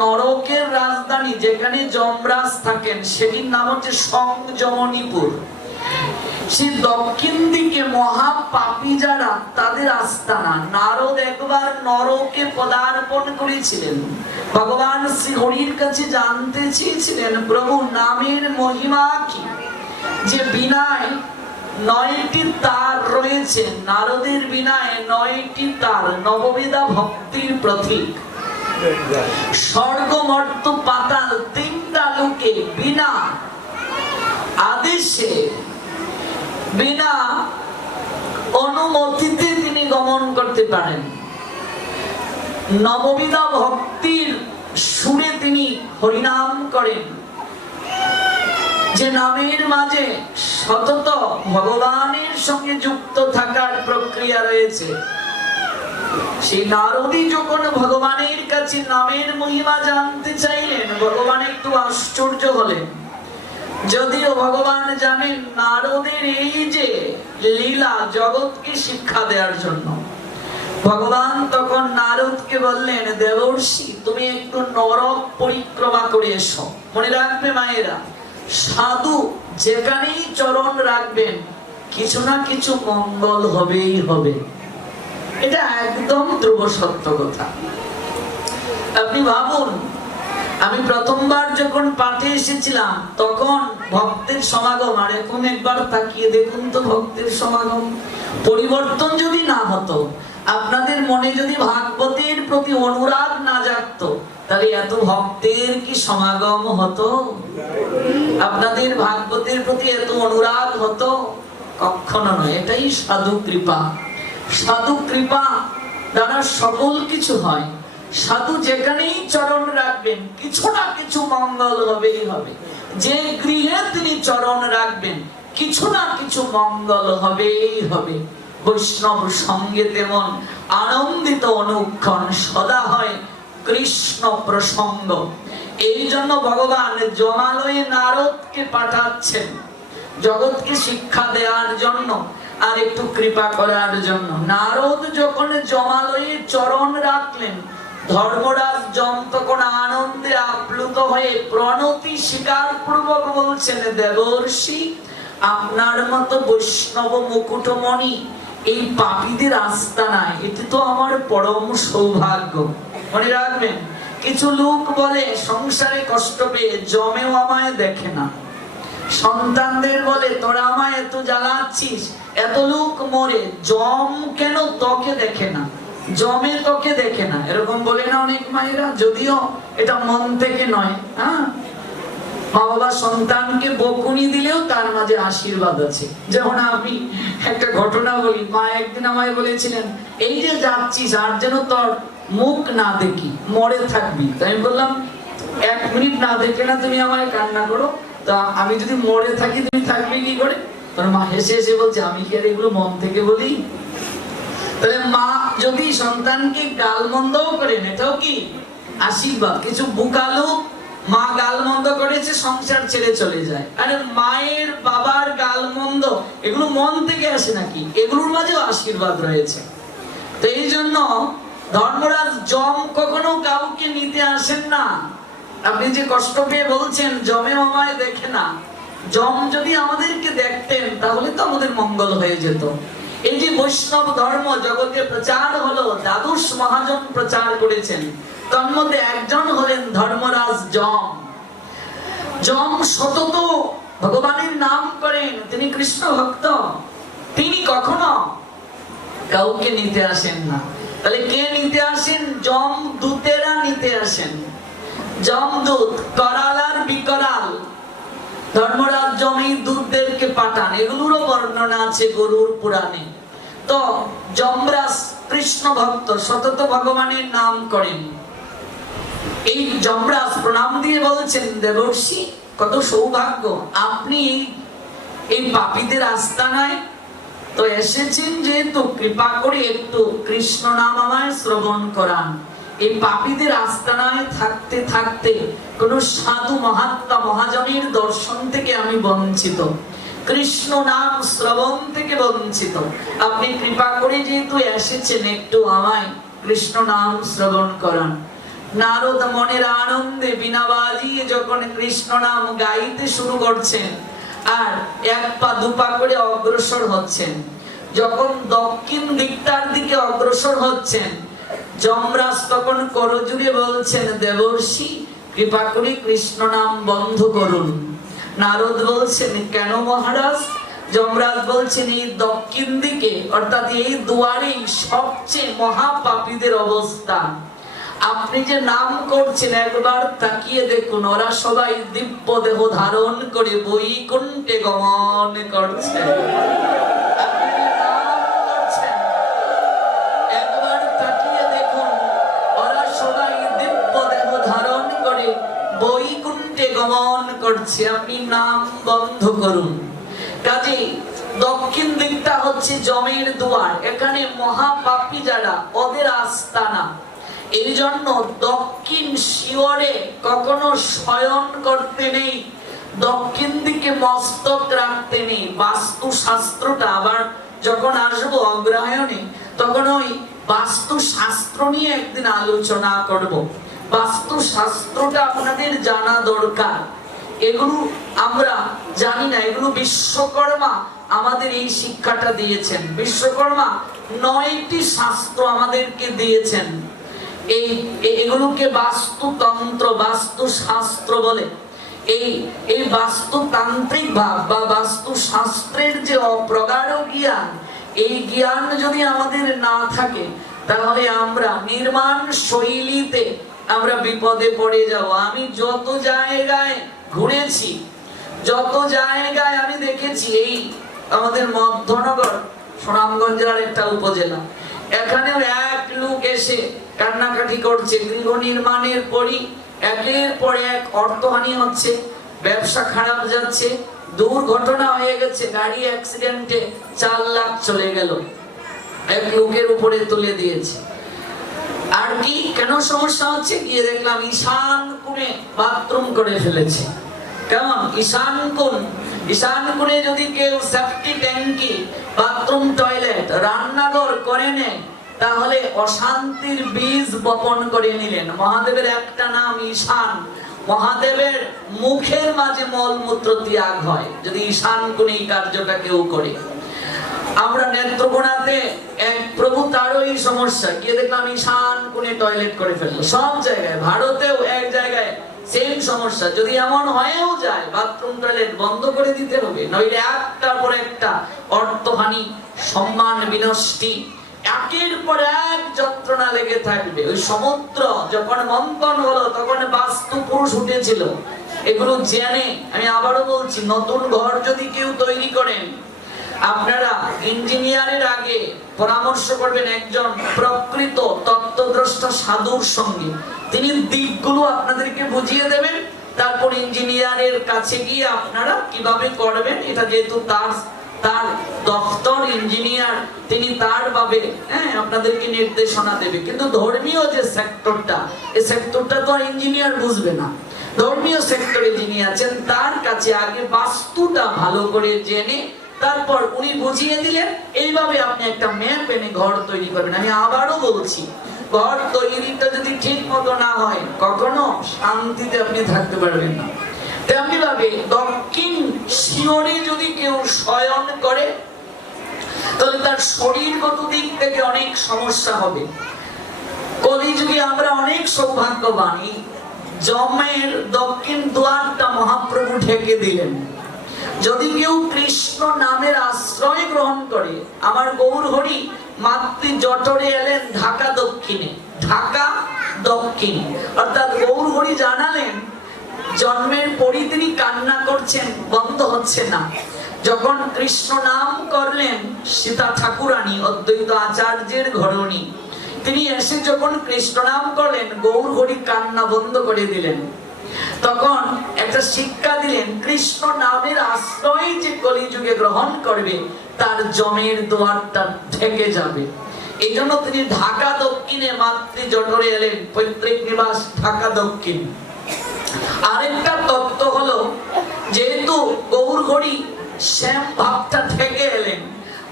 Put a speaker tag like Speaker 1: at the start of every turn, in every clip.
Speaker 1: নরকের রাজধানী যেখানে যমরাজ থাকেন, সেটির নাম হচ্ছে সংযমনীপুর সেই দক্ষিণ দিকে মহা পাপী যারা তাদের আস্তানা, নারদ একবার নরকে পদার্পণ করেছিলেন। ভগবান শ্রী হরির কাছে জানতে চেয়েছিলেন, প্রভু, নামের মহিমা কি? যে বিনায় নয়টি তার রয়েছে, নারদের বিনায় নয়টি তার নববিধা ভক্তির প্রতীক। স্বর্গ মর্ত পাতাল তিনটা লোকে বিনা আদেশে, বিনা অনুমতিতে তিনি গমন করতে পারেন। নববিধা ভক্তির সুরে তিনি হরিনাম করেন। যে নামের মাঝে সতত ভগবানের সঙ্গে যুক্ত থাকার প্রক্রিয়া রয়েছে। সেই নারদী যখন ভগবানের কাছে নামের মহিমা জানতে চাইলেন, ভগবান একটু আশ্চর্য হলেন। যদিও ভগবান জানেন নারদের এই যে লীলা জগৎকে শিক্ষা দেওয়ার জন্য। ভগবান তখন নারদকে বললেন, দেবর্ষি, তুমি একটু নরক পরিক্রমা করে এসো। মনে রাখবে মায়েরা, সাধু যেখানেই চরণ রাখবেন, কিছু না কিছু মঙ্গল হবেই হবে। এটা একদম ধ্রুব সত্য কথা। আপনি ভাবুন, আমি প্রথমবার যখন পাঠে এসেছিলাম, তখন ভক্তের সমাগম, আর এখন একবার তাকিয়ে দেখুন তো ভক্তের সমাগম। পরিবর্তন যদি না হতো, আপনাদের মনে যদি ভাগবতের প্রতি অনুরাগ না জাগতো, তাহলে এত ভক্তের কি সমাগম হতো? আপনাদের ভাগবতের প্রতি এত অনুরাগ হতো? কখনো নয়, এটাই সাধু কৃপা। সাধু কৃপা দ্বারা সকল কিছু হয়। সাধু যেখানেই চরণ রাখবেন, কিছু না কিছু মঙ্গল হবেই হবে। যে গৃহে তিনি চরণ রাখবেন, কিছু না কিছু মঙ্গল হবেই হবে। বৈষ্ণব সঙ্গে তেমন আনন্দিত অনুক্ষণ সদা হয় কৃষ্ণ প্রসঙ্গ। এই জন্য ভগবান জমালয়ে নারদকে পাঠাচ্ছেন। জগৎকে শিক্ষা দেওয়ার জন্য আর একটু কৃপা করার জন্য। নারদ যখন জমালয়ে চরণ রাখলেন, ধর্মরাজ তখন আনন্দে আপ্লুত হয়ে প্রণতি স্বীকার পূর্বক বলছেন, দেবর্ষি, আপনার মতো বৈষ্ণব মুকুটমণি এই পাপীদের আস্তানায় এটি তো আমার পরম সৌভাগ্য। মনে রাখবেন, কিছু লোক বলে, সংসারে কষ্ট পেয়ে জমেও আমায় দেখে না। সন্তানদের বলে, তোরা আমায় এত জ্বালাচ্ছিস এত লোক মরে, জম কেন তোকে দেখে না? জমে তোকে দেখে না। এরকম বলে না অনেক মায়েরা, যদিও এটা মন থেকে নয় হ্যাঁ? মা বাবা সন্তানকে বকুনি দিলেও তার মাঝে আশীর্বাদ আছে। যেমন আমি একটা ঘটনা বলি, মা একদিন আমায় বলেছিলেন, এই যে যাচ্ছিস, আর যেন তোর মুখ না দেখি, মরে থাকবি। তো আমি বললাম, এক মিনিট না দেখে না তুমি আমায় কান্না করো। তা আমি যদি মরে থাকি, তুমি থাকবে কি করে? তোর মা হেসে হেসে বলছে, আমি কি আর এগুলো মন থেকে বলি? তাহলে মা যদি সন্তানকে গালমন্দও করেন এটাও কি? আশীর্বাদ, কিছু বুকালো, মা গাল মন্দ করেছে, সংসার ছেড়ে চলে যায়। আরে মায়ের বাবার গাল মন্দ এগুলো মন থেকে আসে নাকি? এগুলোর মাঝেও আশীর্বাদ রয়েছে। তো এই জন্য ধর্মরাজ জম কখনো কাউকে নিতে আসেন না। আপনি যে কষ্ট পেয়ে বলছেন, জমে মামায় দেখে না। জম যদি আমাদেরকে দেখতেন, তাহলে তো আমাদের মঙ্গল হয়ে যেত। এই যে বৈষ্ণব ধর্ম জগতে প্রচার হলো, দ্বাদশ মহাজন প্রচার করেছেন। তন্মধ্যে একজন হলেন ধর্মরাজ জম জম সতত ভগবানের নাম করেন, তিনি কৃষ্ণ ভক্ত। তিনি কখনো কাউকে নিতে আসেন না। তাহলে কে নিতে আসেন? জম দূতেরা নিতে আসেন। জমদূত করাল আর বিকরাল। ধর্মরাজ জমি দূতদেরকে পাঠান, এগুলোরও বর্ণনা আছে গরুর পুরাণে। তো যমরাজ কৃষ্ণ ভক্ত সতত ভগবানের নাম করেন। এই যমরাজ প্রণাম দিয়ে বলছেন, দেবর্ষি, কত সৌভাগ্য, আপনি এই এই পাপীদের আস্তানায় তো এসেছেন যেহেতু কৃপা করে একটু কৃষ্ণ নাম আমায় শ্রবণ করান। এই পাপীদের আস্তানায় থাকতে থাকতে কোন সাধু মহাত্মা মহাজনের দর্শন থেকে আমি বঞ্চিত। কৃষ্ণ নাম শ্রবণ থেকে বঞ্চিত। আপনি কৃপা করে যেহেতু এসেছেন একটু আমায় কৃষ্ণ নাম শ্রবণ করান। নারদ মনের আনন্দে বিনা বাজিয়ে যখন কৃষ্ণ নাম গাইতে শুরু করছেন, আর এক পা দুপা করে অগ্রসর হচ্ছেন, যখন দক্ষিণ দিকটার দিকে অগ্রসর হচ্ছেন, যমরাজ তখন করজুড়ে বলছেন, দেবর্ষি কৃপা করে কৃষ্ণ নাম বন্ধ করুন। নারদ বলছেন, কেন মহারাজ? যমরাজ বলছেন, এই দক্ষিণ দিকে, অর্থাৎ এই দুয়ারেই সবচেয়ে মহাপাপীদের অবস্থা। আপনি যে নাম করছেন, একবার তাকিয়ে দেখুন, ওরা সবাই দিব্য দেহ ধারণ করে বৈকুণ্ঠে গমন করছে। গমন করছে, আপনি নাম বন্ধ করুন। কাজে দক্ষিণ দিকটা হচ্ছে জমের দুয়ার, এখানে মহাপাপী যারা, ওদের আস্তানা। এই জন্য দক্ষিণ শিওরে কখনো শয়ন করতে নেই, দক্ষিণ দিকে মস্তক রাখতে নেই। বাস্তু শাস্ত্রটা আবার যখন আসব অগ্রহায়ণে, তখন ওই বাস্তু শাস্ত্র নিয়ে একদিন আলোচনা করব। বাস্তু শাস্ত্রটা আপনাদের জানা দরকার। এগুলো আমরা জানি না, এগুলো বিশ্বকর্মা আমাদের এই শিক্ষাটা দিয়েছেন। বিশ্বকর্মা নয়টি শাস্ত্র আমাদেরকে দিয়েছেন। এই এগুলোকে বাস্তুতন্ত্র বাস্তু শাস্ত্র বলে। এই এই বাস্তুতান্ত্রিক ভাব বা বাস্তু শাস্ত্রের যে অপ্রগাঢ় জ্ঞান, এই জ্ঞান যদি আমাদের না থাকে, তাহলে আমরা নির্মাণ শৈলীতে আমরা বিপদে পড়ে যাব। আমি যত জায়গায় ঘুরেছি, যত জায়গায় আমি দেখেছি, এই আমাদের মধ্যনগর, সুনামগঞ্জের একটা উপজেলা। এখানেও এক লোক এসে কান্নাকাটি করছে গৃহ নির্মাণের পরই একের পর এক অর্থহানি হচ্ছে, ব্যবসা খারাপ যাচ্ছে, দুর্ঘটনা হয়ে গেছে, গাড়ি অ্যাক্সিডেন্টে চার লাখ চলে গেল। এক লোকের উপরে তুলে দিয়েছে। আর কি? কেন সমস্যা হচ্ছে? গিয়ে দেখলাম ঈশান কোণে বাথরুম করে ফেলেছে। কেমন? ঈশান কোণ? ঈশান কোণে যদি কেউ সেফটি ট্যাঙ্কি বাথরুম টয়লেট রান্নাঘর করে নেয়, তাহলে অশান্তির বীজ বপন করে নিলেন। মহাদেবের একটা নাম ঈশান। মহাদেবের মুখের মাঝে মলমূত্র ত্যাগ হয়। যদি ঈশান কোণে এই কার্যটা কেউ করে। আমরা নেত্রকোনাতে এক প্রভু তারও এই সমস্যা। গিয়ে দেখলাম ঈশান কোণে টয়লেট করে ফেলল। সব জায়গায়, ভারতেও এক জায়গায় সেম সমস্যা। যদি এমন হয়েও যায় বাথরুম টয়লেট বন্ধ করে দিতে হবে, নইলে একটার পর একটা অর্থহানি, সম্মান বিনষ্টি, একের পর এক যন্ত্রণা লেগে থাকবে। ওই সমুদ্র যখন মন্থন হলো, তখন বাস্তু পুরুষ উঠেছিল। এগুলো জেনে আমি আবারও বলছি, নতুন ঘর যদি কেউ তৈরি করেন আপনারা ইঞ্জিনিয়ারের আগে পরামর্শ করবেন একজন প্রকৃত তত্ত্বদ্রষ্টা সাধুর সঙ্গে। তিনি দিকগুলো আপনাদেরকে বুঝিয়ে দেবেন, তারপর ইঞ্জিনিয়ারের কাছে গিয়ে আপনারা কীভাবে করবেন, এটা যেহেতু তার তার দপ্তর, ইঞ্জিনিয়ার, তিনি তার ভাবে হ্যাঁ আপনাদেরকে নির্দেশনা দেবে। কিন্তু ধর্মীয় যে সেক্টরটা, এই সেক্টরটা তো ইঞ্জিনিয়ার বুঝবে না। ধর্মীয় সেক্টরে যিনি আছেন, তার কাছে আগে বাস্তুটা ভালো করে জেনে তারপর উনি বুঝিয়ে দিলেন, এইভাবে আপনি একটা ম্যাপ এনে ঘর তৈরি করবেন। আমি আবারও বলছি, ঘর তৈরিটা যদি ঠিক মতো না হয়, কখনো শান্তিতে আপনি থাকতে পারবেন না। তেমনি ভাবে দক্ষিণ শিওরে যদি কেউ শয়ন করে, তাহলে তার শরীরগত দিক থেকে অনেক সমস্যা হবে। কলিযুগে আমরা অনেক সৌভাগ্যবান জমের দক্ষিণ দুয়ারটা মহাপ্রভু ঢেকে দিলেন। যদি কেউ কৃষ্ণ নামের আশ্রয় গ্রহণ করে, আমার গৌর হরি মাতৃ জটরে এলেন ঢাকা দক্ষিণে, ঢাকা দক্ষিণ। অর্থাৎ গৌর হরি জানালেন, জন্মের পরই তিনি কান্না করছেন, বন্ধ হচ্ছে না। যখন কৃষ্ণ নাম করলেন, সীতা ঠাকুরানী, অদ্বৈত আচার্যের ঘরণী। তিনি এসে যখন কৃষ্ণ নাম করলেন, গৌর হরি কান্না বন্ধ করে দিলেন। তখন একটা শিক্ষা দিলেন, কৃষ্ণ নামের আশ্রয় যে কলিযুগে গ্রহণ করবে, তার জমের দোয়ারটা ঢেকে যাবে। এই জন্য তিনি ঢাকা দক্ষিণে মাতৃ জঠরে এলেন, পৈতৃক নিবাস ঢাকা দক্ষিণ। আরেকটা তত্ত্ব হলো, যেহেতু গৌর ঘড়ি শ্যাম ভাবটা থেকে এলেন,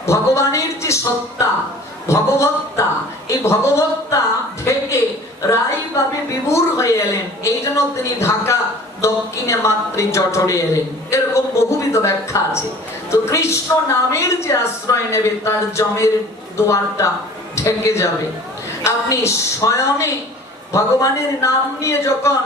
Speaker 1: ভগবানের যে সত্তা, ভগবত্তা, এই ভগবত্তা থেকে রাই ভাবে বিভুর হয়ে এলেন। এই জন্য তিনি ঢাকা দক্ষিণে মাতৃ জঠরে এলেন। এরকম বহুবিধ ব্যাখ্যা আছে। তো কৃষ্ণ নামের যে আশ্রয় নেবে, তার জমের দুয়ারটা ঠেকে যাবে। আপনি স্বয়নে ভগবানের নাম নিয়ে যখন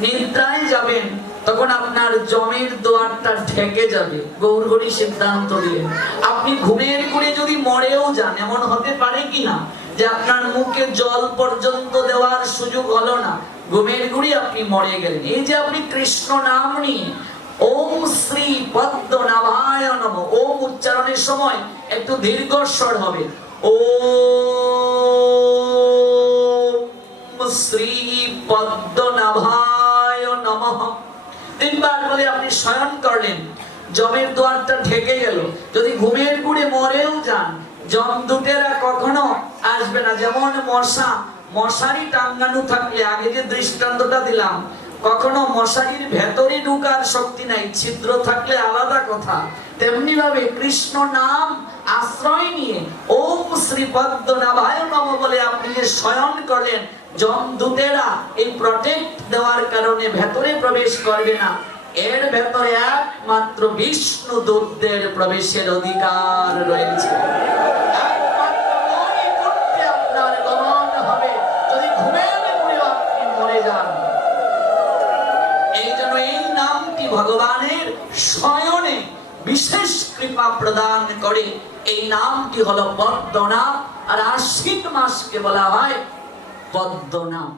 Speaker 1: নিদ্রায় যাবেন, তখন আপনার জমের দোয়ারটা ঠেকে যাবে। গৌরগরি সিদ্ধান্ত দিলেন আপনি ঘুমের করে যদি মরেও যান, এমন হতে পারে কি না যে আপনার মুখে জল পর্যন্ত দেওয়ার সুযোগ হলো না। ঘুমের গুড়ি আপনি মরে গেলেন। এই যে আপনি কৃষ্ণ নাম নিয়ে ওম শ্রী পদ্ম নাভায় নম ওম উচ্চারণের সময় একটু দীর্ঘস্বর হবে। ও শ্রী পদ্মনাভায় নমঃ তিনবার বলে আপনি শয়ন করলেন। জমের দুয়ারটা ঢেকে গেল। যদি ঘুমের গুড়ে মরেও যান জম দুটেরা কখনো আসবে না। যেমন মশা, মশারি টাঙ্গানো থাকলে আগে যে দৃষ্টান্তটা দিলাম, কখনো মশারির ভেতরে ঢুকার শক্তি নাই, ছিদ্র থাকলে আলাদা কথা। তেমনি ভাবে কৃষ্ণ নাম আশ্রয় নিয়ে ওম শ্রী পদ্মনাভায় নম বলে আপনি যে শয়ন করলেন জমদূতেরা এই প্রটেক্ট দেওয়ার কারণে ভেতরে প্রবেশ করবে না। এর ভেতরে একমাত্র বিষ্ণু দূতদের প্রবেশের অধিকার রয়েছে। ভগবানের শয়নে বিশেষ কৃপা প্রদান করে। এই নামটি হলো পদ্মনাম আর আশ্বিন মাসকে বলা হয় পদ্মনাম